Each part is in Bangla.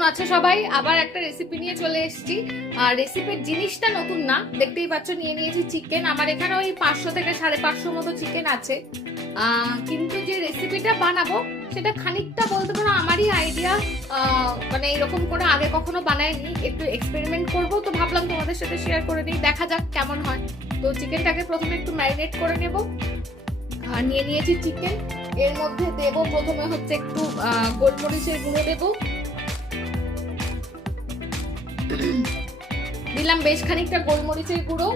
কেমন আছে সবাই? আবার একটা রেসিপি নিয়ে চলে এসেছি। আর রেসিপির জিনিসটা নতুন না। দেখতেই পাচ্ছ, নিয়ে নিয়েছি চিকেন আমার এখানে ওই পাঁচশো থেকে সাড়ে পাঁচশো মতো চিকেন আছে। কিন্তু যে রেসিপিটা বানাবো, সেটা খানিকটা বলতে পারো আমারই আইডিয়া মানে এরকম করে আগে কখনো বানাইনি। একটু এক্সপেরিমেন্ট করব তো ভাবলাম তোমাদের সাথে শেয়ার করে নিই দেখা যাক কেমন হয়। তো চিকেনটাকে প্রথমে একটু ম্যারিনেট করে নেব। আর নিয়ে নিয়েছি চিকেন এর মধ্যে দেব প্রথমে হচ্ছে একটু গোলমরিচের গুঁড়ো দেব। দিলাম বেশ খানিকটা গোলমরিচের গুঁড়ো।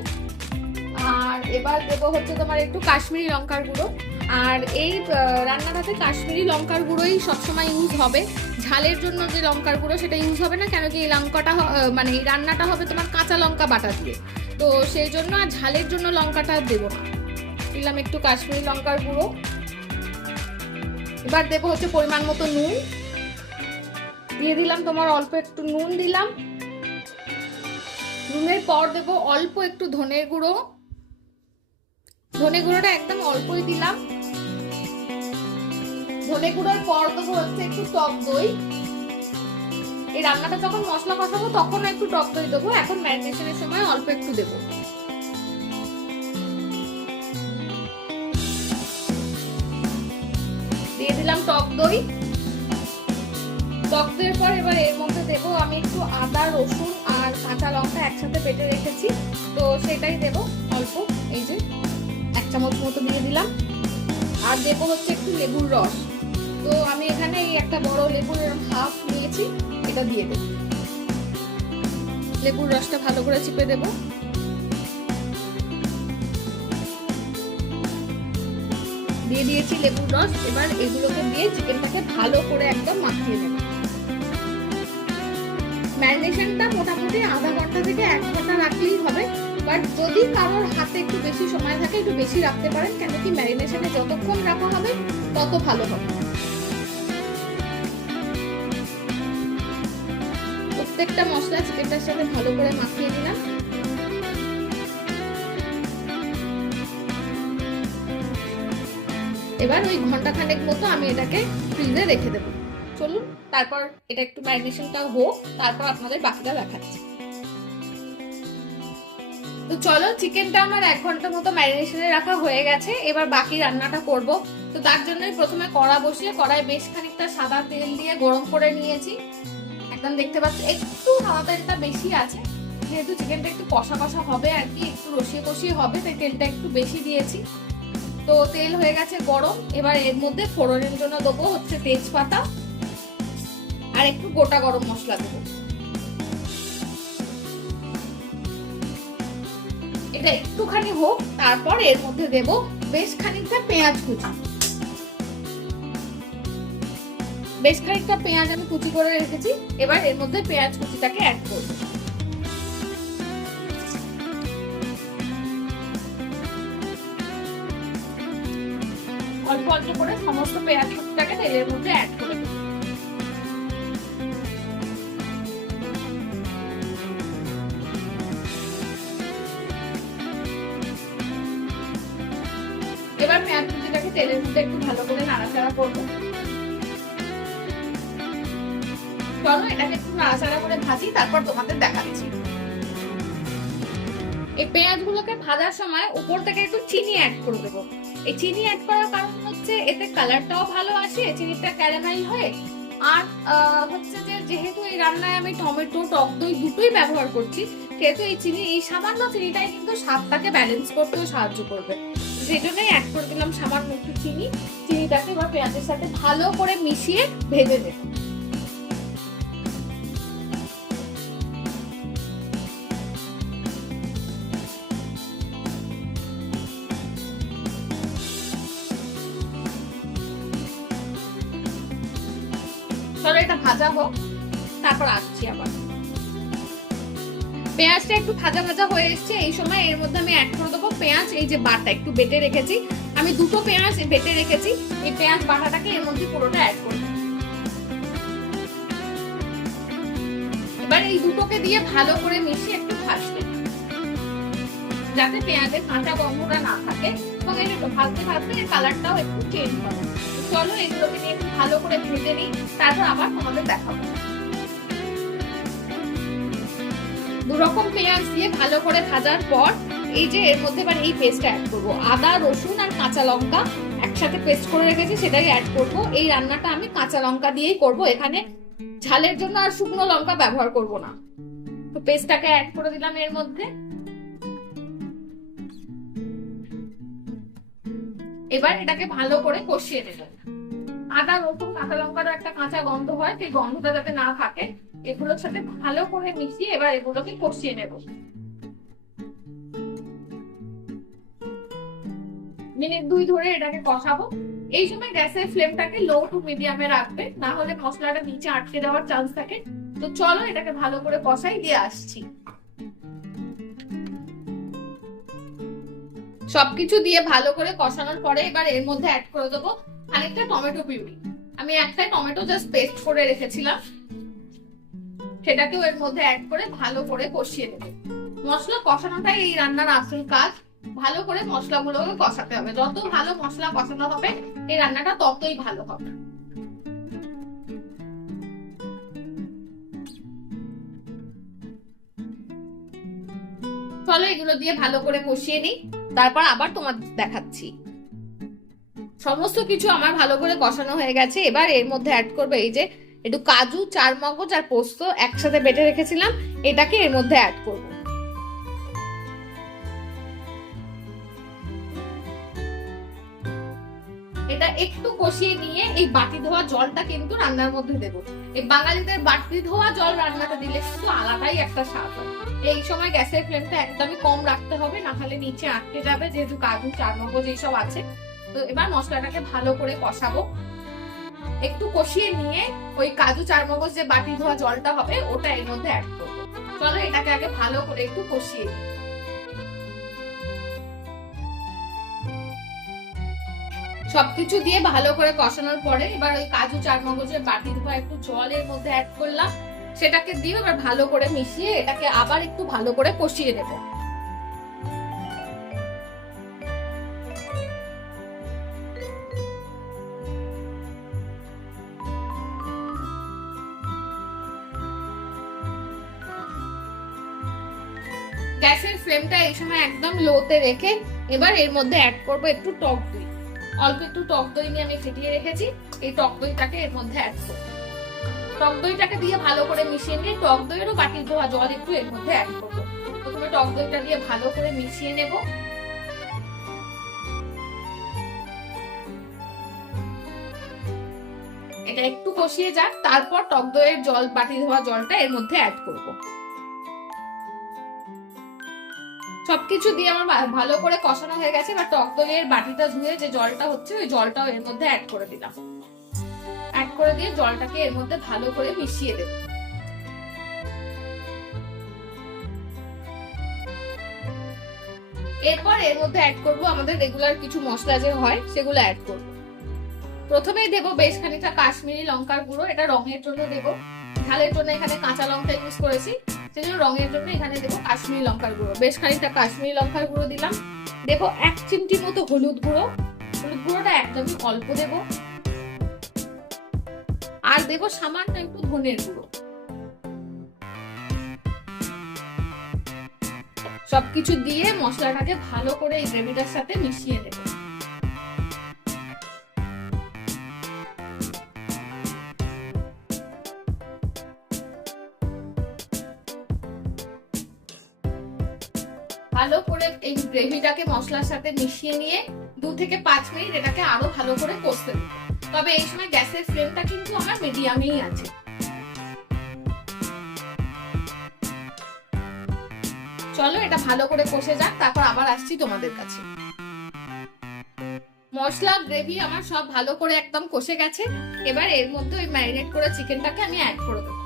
আর এবার দেব হচ্ছে তোমার একটু কাশ্মীরি লঙ্কার গুঁড়ো। আর এই রান্নাটাতে কাশ্মীরি লঙ্কার গুঁড়োই সবসময় ইউজ হবে। ঝালের জন্য যে লঙ্কার গুঁড়ো সেটা ইউজ হবে না, কেন কি এই লঙ্কাটা মানে এই রান্নাটা হবে তোমার কাঁচা লঙ্কা বাটা দিয়ে। তো সেই জন্য আর ঝালের জন্য লঙ্কাটা দেবো না। দিলাম একটু কাশ্মীরি লঙ্কার গুঁড়ো। এবার দেবো হচ্ছে পরিমাণ মতো নুন। দিয়ে দিলাম তোমার অল্প একটু নুন দিলাম। নুনের পর দেবো অল্প একটু ধনে গুঁড়ো। ধনে গুঁড়োটা একদম অল্পই দিলাম। ধনে গুঁড়োর পর দেবো হচ্ছে একটু টক দই। এই রান্নাটা যখন মশলা কষাবো তখন একটু টক দই দেবো। এখন ম্যারিনেশনের সময় অল্প একটু দেবো। দিয়ে দিলাম টক দই। টক দইয়ের পর এবার এর মধ্যে দেবো আমি একটু আদা, রসুন আর কাঁচা লঙ্কা একসাথে পেটে রেখেছি। তো সেটাই দেবো অল্প, এই যে এক চামচ মতো দিয়ে দিলাম। আর দেবো হচ্ছে একটু লেবুর রস। তো আমি এখানে এই একটা বড় লেবুর হাফ নিয়েছি, এটা দিয়ে দেবো। লেবুর রসটা ভালো করে চিপে দেবো। দিয়ে দিয়েছি লেবুর রস। এবার এগুলোকে দিয়ে চিকেনটাকে ভালো করে একদম মাখিয়ে নেব। ম্যারিনেশনটা মোটামুটি আধা ঘণ্টা থেকে এক ঘণ্টা রাখলেই হবে। বাট যদি কারোর হাতে একটু বেশি সময় থাকে, একটু বেশি রাখতে পারেন, কেন কি ম্যারিনেশনে যতক্ষণ রাখা হবে, তত ভালো হবে। প্রত্যেকটা মশলা চিকেনটার সাথে ভালো করে মাখিয়ে দিলাম এবার ওই ঘণ্টা খানেক মতো আমি এটাকে ফ্রিজে রেখে দেবো। চলুন, তারপর এটা একটু ম্যারিনেশনটা হোক, তারপর আপনাদের বাকিটা দেখাচ্ছি। তো চলো চিকেনটা আমার এক ঘণ্টা মতো ম্যারিনেশনে রাখা হয়ে গেছে, এবার বাকি রান্নাটা করব। তো তার জন্যই প্রথমে কড়া বসিয়ে কড়াই বেশ খানিকটা সাদা তেল দিয়ে গরম করে নিয়েছি। একদম দেখতে পাচ্ছ, একটু সাদা তেলটা বেশি আছে, যেহেতু চিকেনটা একটু কষা কষা হবে আর কি, একটু রসিয়ে কষিয়ে হবে, তাই তেলটা একটু বেশি দিয়েছি। তো তেল হয়ে গেছে গরম, এবার এর মধ্যে ফোড়নের জন্য দেবো হচ্ছে তেজপাতা। আর একটু গোটা গরম মশলা দেবো। এটা একটুখানি হোক, তারপর এর মধ্যে দেব বেশ খানিকটা পেঁয়াজ কুচি। বেশ খানিকটা পেঁয়াজ আমি কুচি করে রেখেছি, এবার এর মধ্যে পেঁয়াজ কুচিটাকে অ্যাড করব। অল্প অল্প করে সমস্ত পেঁয়াজ কুচিটাকে তেলের মধ্যে অ্যাড করে দেব। তেলের মধ্যে একটু ভালো করে নাড়াচাড়া করব। চলো এটাকে একটু নাড়াচাড়া করে ভাজি, তারপর তোমাদের দেখাচ্ছি। এই পেঁয়াজগুলোকে ভাজার সময় উপর থেকে একটু চিনি অ্যাড করে দেবো। এই চিনি অ্যাড করার কারণ হচ্ছে এতে কালারটাও ভালো আসে চিনিটা ক্যারামেল হয়। আর হচ্ছে যে যেহেতু এই রান্নায় আমি টমেটো, টক দই দুটোই ব্যবহার করছি, সেহেতু এই চিনি, এই সামান্য চিনিটাই কিন্তু স্বাদটাকে ব্যালেন্স করতেও সাহায্য করবে। সেই জন্যই অ্যাড করে দিলাম সামান্য একটু চিনি। চিনিটাকে এবার পেঁয়াজের সাথে ভালো করে মিশিয়ে ভেজে নেব। চলো এটা ভাজা হোক, তারপর আসছি আবার। পেঁয়াজটা একটু ভাজা ভাজা হয়ে এসছে, এই সময় এর মধ্যে আমি অ্যাড করে দেবো পেঁয়াজ, এই যে বাটা একটু বেটে রেখেছি। আমি দুটো পেঁয়াজ বেটে রেখেছি। এই পেঁয়াজ বাটাটাকে এর মধ্যে পুরোটা অ্যাড করব। এবার এই দুটোকে দিয়ে ভালো করে মিশিয়ে একটু হবে। যাতে পেঁয়াজের কাঁচা গন্ধটা না থাকে এবং এটা ভাজতে ভাজতে এর কালারটাও একটু চেঞ্জ হবে। চলো এগুলোকে নিয়ে একটু ভালো করে ভেজে নিই, তারপর আবার তোমাদের দেখাবো। দু রকম পেঁয়াজ দিয়ে ভালো করে ভাজার পর এই যে এর মধ্যে এবার এই পেস্টটা অ্যাড করব। আদা, রসুন আর কাঁচা লঙ্কা একসাথে পেস্ট করে রেখেছি, সেটাই অ্যাড করব। এই রান্নাটা আমি কাঁচা লঙ্কা দিয়েই করব। এখানে ঝালের জন্য আর শুকনো লঙ্কা ব্যবহার করব না। তো পেস্টটাকে অ্যাড করে দিলাম এর মধ্যে। এবার এটাকে ভালো করে কষিয়ে নেব। আদা, রসুন, কাঁচা লঙ্কার একটা কাঁচা গন্ধ হয়, সেই গন্ধটা যাতে না থাকে, এগুলোর সাথে ভালো করে মিশিয়ে এবার এগুলোকে কষিয়ে নেব। মিনিট দুই ধরে এটাকে কষাবো। এই সময় গ্যাসের ফ্লেমটাকে লো টু মিডিয়ামে রাখবে, না হলে মশলাটা নিচে আটকে দেওয়ার চান্স থাকে। তো চলো এটাকে ভালো করে কষাই দিয়ে আসছি। সবকিছু দিয়ে ভালো করে কষানোর পরে এবার এর মধ্যে অ্যাড করে দেবো খানিকটা টমেটো পিউরি। আমি একটা টমেটো জাস্ট পেস্ট করে রেখেছিলাম। সেটাকেও এর মধ্যে অ্যাড করে ভালো করে কষিয়ে নেব। মশলা কষানোটাই এই রান্নার আসল কাজ। ভালো করে মশলাগুলোকে কষাতে হবে। যত ভালো মশলা কষানো হবে, এই রান্নাটা ততই ভালো হবে। চলো এগুলো দিয়ে ভালো করে কষিয়ে নিই, তারপর আবার তোমার দেখাচ্ছি। সমস্ত কিছু আমার ভালো করে কষানো হয়ে গেছে। এবার এর মধ্যে অ্যাড করবে এই যে, একটু কাজু চার মগজ আর পোস্ত একসাথে বেটে রেখেছিলাম। এটাকে এর মধ্যে অ্যাড করব। একটু কষিয়ে নিয়ে এই বাটি ধোয়া জলটা কিন্তু রান্নার মধ্যে দেবো। এই বাঙালিদের বাটি ধোয়া জল রান্নাটা দিলে কিন্তু আলাদাই একটা স্বাদ এই সময় গ্যাসের ফ্লেমটা একদমই কম রাখতে হবে, না হলে নিচে আটকে যাবে যেহেতু কাজু চার মগজ এইসব আছে। তো এবার মশলাটাকে ভালো করে কষাবো। একটু কষিয়ে নিয়ে ওই কাজু চার মগজ যে বাটি ধোয়া জলটা হবে, ওটা এর মধ্যে অ্যাড করব। চলো এটাকে আগে ভালো করে একটু কষিয়ে নিই। সবকিছু দিয়ে ভালো করে কষানোর পরে এবার ওই কাজু চার মগজের বাটি ধোয়া একটু জল এর মধ্যে অ্যাড করলাম। সেটাকে দিয়ে এবার ভালো করে মিশিয়ে এটাকে আবার একটু ভালো করে কষিয়ে নেব। গ্যাসের ফ্লেমটা এই সময় একদম লোতে রেখে এবার এর মধ্যে অ্যাড করব একটু টক দই। অল্প একটু টক দই নিয়ে আমি ফেটিয়ে রেখেছি। এই টক দইটাকে এর মধ্যে অ্যাড করব। টক দইটাকে দিয়ে ভালো করে মিশিয়ে নিয়ে টক দইয়েরও বাটির ধোয়া জল একটু এর মধ্যে অ্যাড করব। প্রথমে টক দইটা দিয়ে ভালো করে মিশিয়ে নেব। এটা একটু কষিয়ে যাক, তারপর টক দইয়ের জল, বাটি ধোয়া জলটা এর মধ্যে অ্যাড করব। সবকিছু দিয়ে আমার ভালো করে কষানো হয়ে গেছে, এবার টক দইয়ের বাটিটা ধুয়ে যে জলটা হচ্ছে, ওই জলটাও এর মধ্যে অ্যাড করে দিলাম। অ্যাড করে দিয়ে জলটাকে এর মধ্যে ভালো করে মিশিয়ে দেব। এরপর এর মধ্যে অ্যাড করব আমাদের রেগুলার কিছু মশলা যে হয়, সেগুলো অ্যাড করব। প্রথমেই দেব বেশ খানিকটা কাশ্মীরি লঙ্কার গুঁড়ো, এটা রঙের জন্য দেব। ঝালের জন্য এখানে কাঁচা লঙ্কা ইউজ করেছি। সেজন্য রঙের জন্য এখানে দেবো কাশ্মীরি লঙ্কার গুঁড়ো। বেশ খানিকটা কাশ্মীরি লঙ্কার গুঁড়ো দিলাম। দেবো এক চিমটি মতো হলুদ গুঁড়ো। হলুদ গুঁড়োটা একদমই অল্প দেবো। আর দেবো সামান্য একটু ধনের গুঁড়ো। সবকিছু দিয়ে মশলাটাকে ভালো করে এই গ্রেভিটার সাথে মিশিয়ে দেবো। ভালো করে এই গ্রেভিটাকে মশলার সাথে মিশিয়ে নিয়ে দু থেকে পাঁচ মিনিট এটাকে আরও ভালো করে কষতে দেবো। তবে এই সময় গ্যাসের ফ্লেমটা কিন্তু আমার মিডিয়ামেই আছে। চলো, এটা ভালো করে কষে যাক, তারপর আবার আসছি তোমাদের কাছে। মশলা, গ্রেভি আমার সব ভালো করে একদম কষে গেছে। এবার এর মধ্যে ওই ম্যারিনেট করে চিকেনটাকে আমি অ্যাড করে দেবো।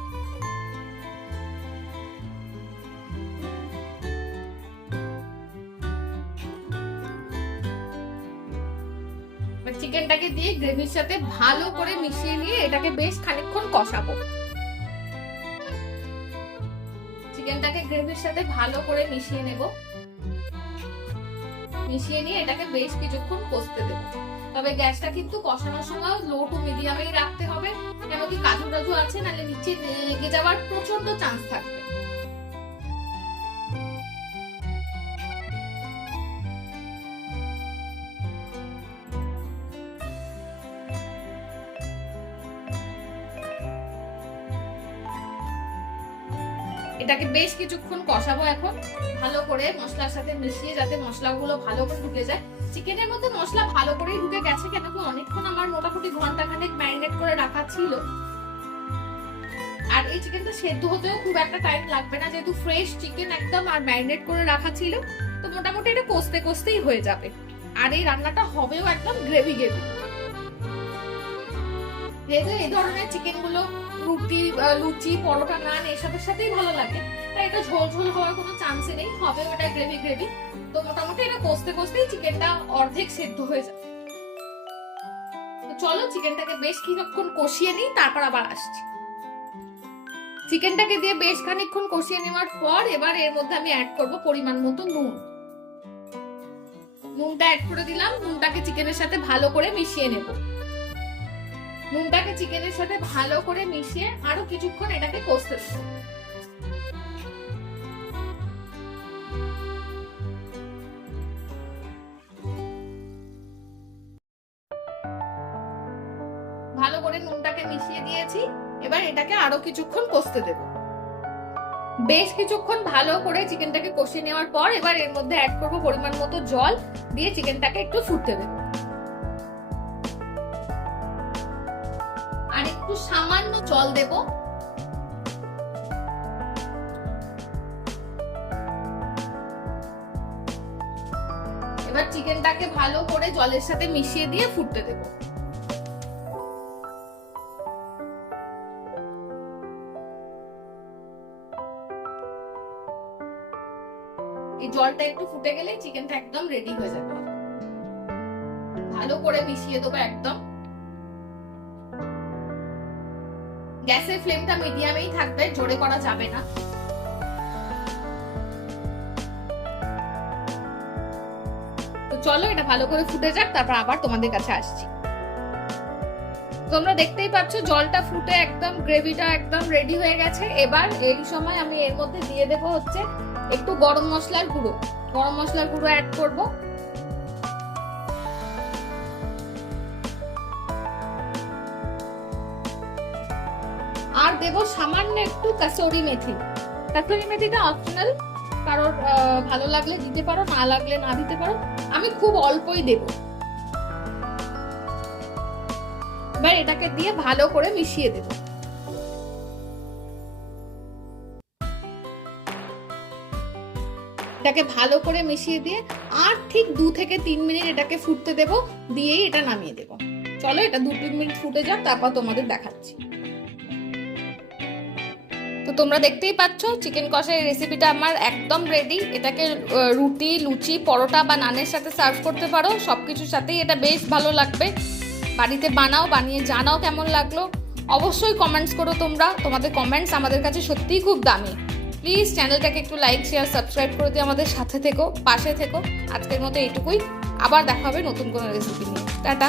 দিয়ে গ্রেভির সাথে ভালো করে মিশিয়ে নিয়ে এটাকে বেশ খানিকক্ষণ কষাবো। চিকেনটাকে গ্রেভির সাথে ভালো করে মিশিয়ে নেব। মিশিয়ে নিয়ে এটাকে বেশ কিছুক্ষণ কষতে দেবো। তবে গ্যাসটা কিন্তু কষানোর সময় লো টু মিডিয়ামেই রাখতে হবে। কেন কি কাজু টাজু আছে, নাহলে নিচে লেগে যাওয়ার প্রচণ্ড চান্স থাকবে। এটাকে বেশ কিছুক্ষণ কষাবো এখন। ভালো করে মশলার সাথে মিশিয়ে যাতে মশলাগুলো ভালো করে ঢুকে যায়। চিকেনের মধ্যে মশলা ভালো করেই ঢুকে গেছে কেন কি অনেকক্ষণ আমার মোটামুটি ঘণ্টা খানেক ম্যারিনেট করে রাখা ছিল। আর এই চিকেনটা সেদ্ধ হতেও খুব একটা টাইম লাগবে না, যেহেতু ফ্রেশ চিকেন একদম আর ম্যারিনেট করে রাখা ছিল। তো মোটামুটি এটা কষতে কষতেই হয়ে যাবে। আর এই রান্নাটা হবেও একদম গ্রেভি গ্রেভি যেহেতু এই ধরনের চিকেনগুলো রুটি লুচি, পরোটা, নান এসবের সাথেই ভালো লাগে। তাই এটা ঝোল ঝোল হওয়ার কোনো চান্সই নেই। হবে ওটা গ্রেভি গ্রেভি তো মোটামুটি এটা কষতে কষতেই চিকেনটা অর্ধেক সেদ্ধ হয়ে যাবে। তো চলো চিকেনটাকে বেশ কিছুক্ষণ কষিয়ে নিই, তারপর আবার আসছি। চিকেনটাকে দিয়ে বেশ খানিকক্ষণ কষিয়ে নেওয়ার পর এবার এর মধ্যে আমি অ্যাড করব পরিমাণ মতো নুন। নুনটা অ্যাড করে দিলাম। নুনটাকে চিকেনের সাথে ভালো করে মিশিয়ে নেব। নুনটাকে চিকেনের সাথে ভালো করে মিশিয়ে আরও কিছুক্ষণ এটাকে কষতে দেবো। ভালো করে নুনটাকে মিশিয়ে দিয়েছি। এবার এটাকে আরও কিছুক্ষণ কষতে দেব। বেশ কিছুক্ষণ ভালো করে চিকেনটাকে কষিয়ে নেওয়ার পর এবার এর মধ্যে অ্যাড করব পরিমাণ মতো জল দিয়ে চিকেনটাকে একটু ফুটতে দেব। সামান্য জল দেব। এবার চিকেনটাকে ভালো করে জলের সাথে মিশিয়ে দিয়ে ফুটতে দেবো। এই জলটা একটু ফুটে গেলে চিকেনটা একদম রেডি হয়ে যাবে। ভালো করে মিশিয়ে দেবো একদম। গ্যাসের ফ্লেমটা মিডিয়ামেই থাকবে, জোরে করা যাবে না। তো চলো এটা ভালো করে ফুটে যাক, তারপর আবার তোমাদের কাছে আসছি। তোমরা দেখতেই পাচ্ছ, জলটা ফুটে একদম, গ্রেভিটা একদম রেডি হয়ে গেছে। এবার এই সময় আমি এর মধ্যে দিয়ে দেবো হচ্ছে একটু গরম মশলার গুঁড়ো। গরম মশলার গুঁড়ো অ্যাড করব। দেব সামান্য একটু কাসুরি মেথি। কাসুরি মেথিটা অপশনাল কারোর ভালো লাগলে দিতে পারো, না লাগলে না দিতে পারো, আমি খুব অল্পই দেব। এবার এটাকে দিয়ে ভালো করে মিশিয়ে দেবো। এটাকে ভালো করে মিশিয়ে দিয়ে আর ঠিক দু থেকে তিন মিনিট এটাকে ফুটতে দেব, দিয়েই এটা নামিয়ে দেব। চলো, এটা দু তিন মিনিট ফুটে যাক, তারপর তোমাদের দেখাচ্ছি। তো তোমরা দেখতেই পাচ্ছ চিকেন কষার রেসিপিটা আমার একদম রেডি এটাকে রুটি, লুচি, পরোটা বা নানের সাথে সার্ভ করতে পারো সব কিছুর সাথেই এটা বেশ ভালো লাগবে। বাড়িতে বানাও, বানিয়ে জানাও কেমন লাগল। অবশ্যই কমেন্টস করো তোমরা। তোমাদের কমেন্টস আমাদের কাছে সত্যিই খুব দামি। প্লিজ চ্যানেলটাকে একটু লাইক শেয়ার সাবস্ক্রাইব করে দিয়ে আমাদের সাথে থেকো, পাশে থেকো। আজকের মতো এইটুকুই। আবার দেখা হবে নতুন কোনো রেসিপি নিয়ে। টাটা।